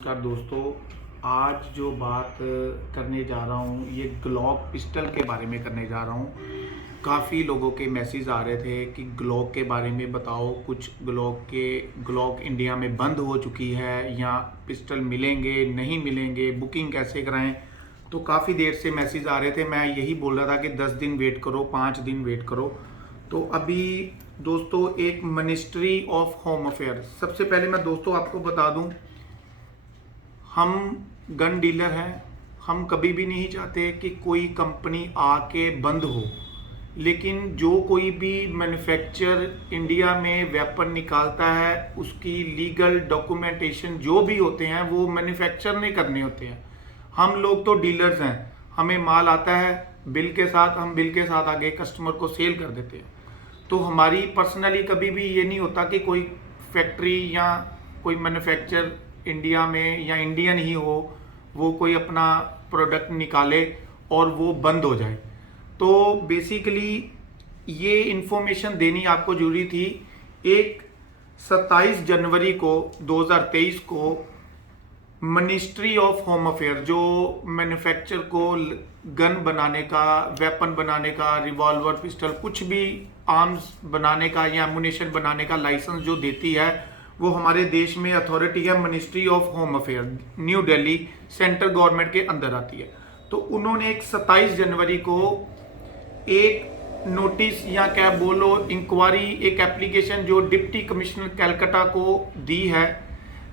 नमस्कार दोस्तों। आज जो बात करने जा रहा हूँ ये ग्लॉक पिस्टल के बारे में करने जा रहा हूँ। काफ़ी लोगों के मैसेज आ रहे थे कि ग्लॉक के बारे में बताओ, कुछ ग्लॉक इंडिया में बंद हो चुकी है या पिस्टल मिलेंगे नहीं मिलेंगे, बुकिंग कैसे कराएं। तो काफ़ी देर से मैसेज आ रहे थे। मैं यही बोल रहा था कि 10 दिन वेट करो, 5 दिन वेट करो। तो अभी दोस्तों एक मिनिस्ट्री ऑफ होम अफेयर, सबसे पहले मैं दोस्तों आपको बता दूं, हम गन डीलर हैं। हम कभी भी नहीं चाहते कि कोई कंपनी आके बंद हो, लेकिन जो कोई भी मैन्युफैक्चर इंडिया में वेपन निकालता है उसकी लीगल डॉक्यूमेंटेशन जो भी होते हैं वो मैन्युफैक्चर ने करने होते हैं। हम लोग तो डीलर्स हैं, हमें माल आता है बिल के साथ, हम बिल के साथ आगे कस्टमर को सेल कर देते हैं। तो हमारी पर्सनली कभी भी ये नहीं होता कि कोई फैक्ट्री या कोई मैन्युफैक्चर इंडिया में या इंडियन ही हो वो कोई अपना प्रोडक्ट निकाले और वो बंद हो जाए। तो बेसिकली ये इन्फॉर्मेशन देनी आपको जरूरी थी। एक 27 जनवरी को 2023 को मिनिस्ट्री ऑफ होम अफेयर जो मैन्युफैक्चर को गन बनाने का, वेपन बनाने का, रिवॉल्वर, पिस्टल, कुछ भी आर्म्स बनाने का या एमुनेशन बनाने का लाइसेंस जो देती है, वो हमारे देश में अथॉरिटी है ministry of home affair, new Delhi, central government के अंदर आती है। तो उन्होंने एक 27 जनवरी को एक नोटिस या क्या बोलो इंक्वायरी, एक एप्लीकेशन जो डिप्टी कमिश्नर कैलकाटा को दी है,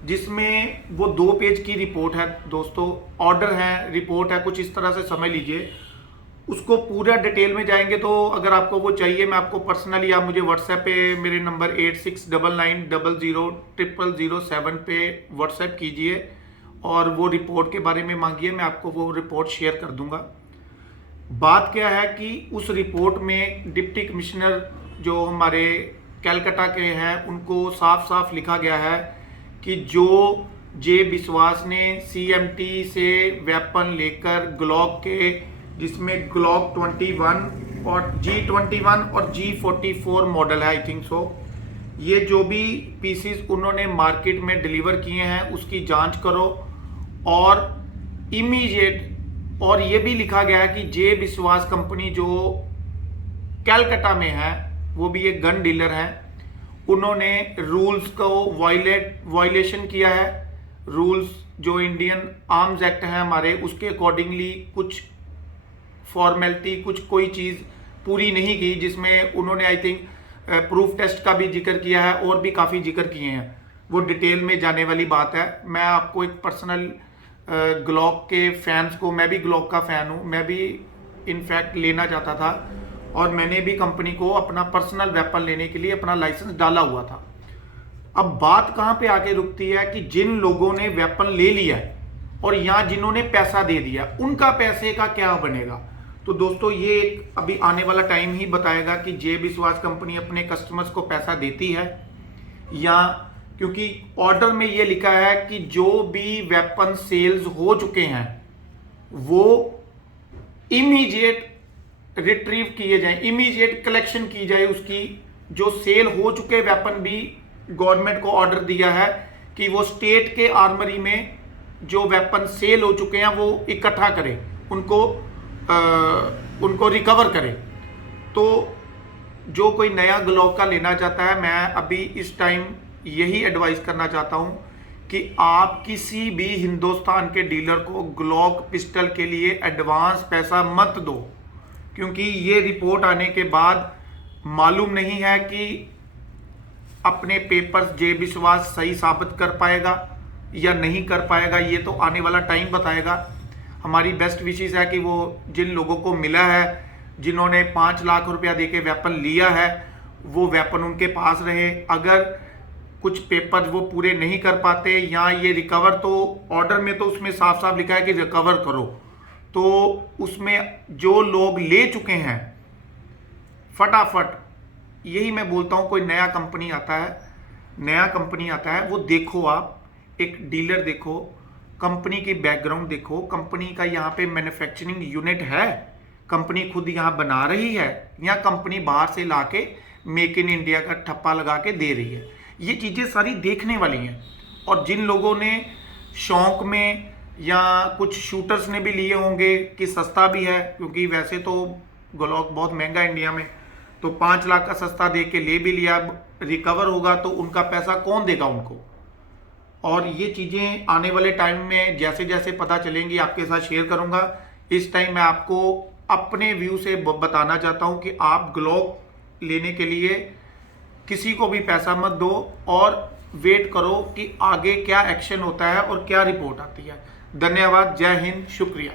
जिसमें वो 2 पेज की रिपोर्ट है दोस्तों। ऑर्डर है, रिपोर्ट है, कुछ इस तरह से समझ लीजिए। उसको पूरा डिटेल में जाएंगे तो अगर आपको वो चाहिए, मैं आपको पर्सनली, आप मुझे व्हाट्सएप पे मेरे नंबर 8699000007 पे व्हाट्सएप कीजिए और वो रिपोर्ट के बारे में मांगिए, मैं आपको वो रिपोर्ट शेयर कर दूंगा। बात क्या है कि उस रिपोर्ट में डिप्टी कमिश्नर जो हमारे कैलकाटा के हैं उनको साफ साफ लिखा गया है कि जो जे विश्वास ने CMT से वेपन लेकर ग्लॉक के, जिसमें ग्लॉक 21 और G21 और G44 मॉडल है, आई थिंक सो, ये जो भी पीसीस उन्होंने मार्केट में डिलीवर किए हैं उसकी जांच करो और इमीडिएट। और ये भी लिखा गया है कि जे विश्वास कंपनी जो कैलकाटा में है, वो भी एक गन डीलर है, उन्होंने रूल्स को वायलेशन किया है। रूल्स जो इंडियन आर्म्स एक्ट है हमारे, उसके अकॉर्डिंगली कुछ फॉर्मेलिटी, कुछ कोई चीज़ पूरी नहीं की, जिसमें उन्होंने आई थिंक प्रूफ टेस्ट का भी जिक्र किया है और भी काफ़ी जिक्र किए हैं। वो डिटेल में जाने वाली बात है। मैं आपको एक पर्सनल ग्लॉक के फैंस को, मैं भी ग्लॉक का फ़ैन हूँ, मैं भी इनफैक्ट लेना चाहता था और मैंने भी कंपनी को अपना पर्सनल वेपन लेने के लिए अपना लाइसेंस डाला हुआ था। अब बात कहाँ पे आके रुकती है कि जिन लोगों ने वेपन ले लिया है और यहाँ जिन्होंने पैसा दे दिया, उनका पैसे का क्या बनेगा। तो दोस्तों ये अभी आने वाला टाइम ही बताएगा कि जे विश्वास कंपनी अपने कस्टमर्स को पैसा देती है या, क्योंकि ऑर्डर में ये लिखा है कि जो भी वेपन सेल्स हो चुके हैं वो इमीडिएट रिट्रीव किए जाएं, इमीडिएट कलेक्शन की जाए उसकी। जो सेल हो चुके वेपन भी गवर्नमेंट को ऑर्डर दिया है कि वो स्टेट के आर्मरी में जो वेपन सेल हो चुके हैं वो इकट्ठा करें, उनको रिकवर करें। तो जो कोई नया ग्लॉक का लेना चाहता है, मैं अभी इस टाइम यही एडवाइस करना चाहता हूं कि आप किसी भी हिंदुस्तान के डीलर को ग्लॉक पिस्टल के लिए एडवांस पैसा मत दो, क्योंकि ये रिपोर्ट आने के बाद मालूम नहीं है कि अपने पेपर्स जे विश्वास सही साबित कर पाएगा या नहीं कर पाएगा। ये तो आने वाला टाइम बताएगा। हमारी बेस्ट विशेष है कि वो जिन लोगों को मिला है, जिन्होंने 5 लाख रुपया देके वेपन लिया है, वो वेपन उनके पास रहे। अगर कुछ पेपर वो पूरे नहीं कर पाते या ये रिकवर, तो ऑर्डर में तो उसमें साफ साफ लिखा है कि रिकवर करो, तो उसमें जो लोग ले चुके हैं फटाफट, यही मैं बोलता हूँ, कोई नया कंपनी आता है वो देखो, आप एक डीलर देखो, कंपनी की बैकग्राउंड देखो, कंपनी का यहाँ पे मैन्युफैक्चरिंग यूनिट है, कंपनी खुद यहाँ बना रही है या कंपनी बाहर से लाके मेक इन इंडिया का ठप्पा लगा के दे रही है। ये चीज़ें सारी देखने वाली हैं। और जिन लोगों ने शौक में या कुछ शूटर्स ने भी लिए होंगे कि सस्ता भी है, क्योंकि वैसे तो ग्लॉक बहुत महंगा है इंडिया में, तो 5 लाख का सस्ता दे के ले भी लिया। रिकवर होगा तो उनका पैसा कौन देगा उनको? और ये चीज़ें आने वाले टाइम में जैसे जैसे पता चलेंगी आपके साथ शेयर करूंगा। इस टाइम मैं आपको अपने व्यू से बताना चाहता हूं कि आप ग्लॉक लेने के लिए किसी को भी पैसा मत दो और वेट करो कि आगे क्या एक्शन होता है और क्या रिपोर्ट आती है। धन्यवाद, जय हिंद, शुक्रिया।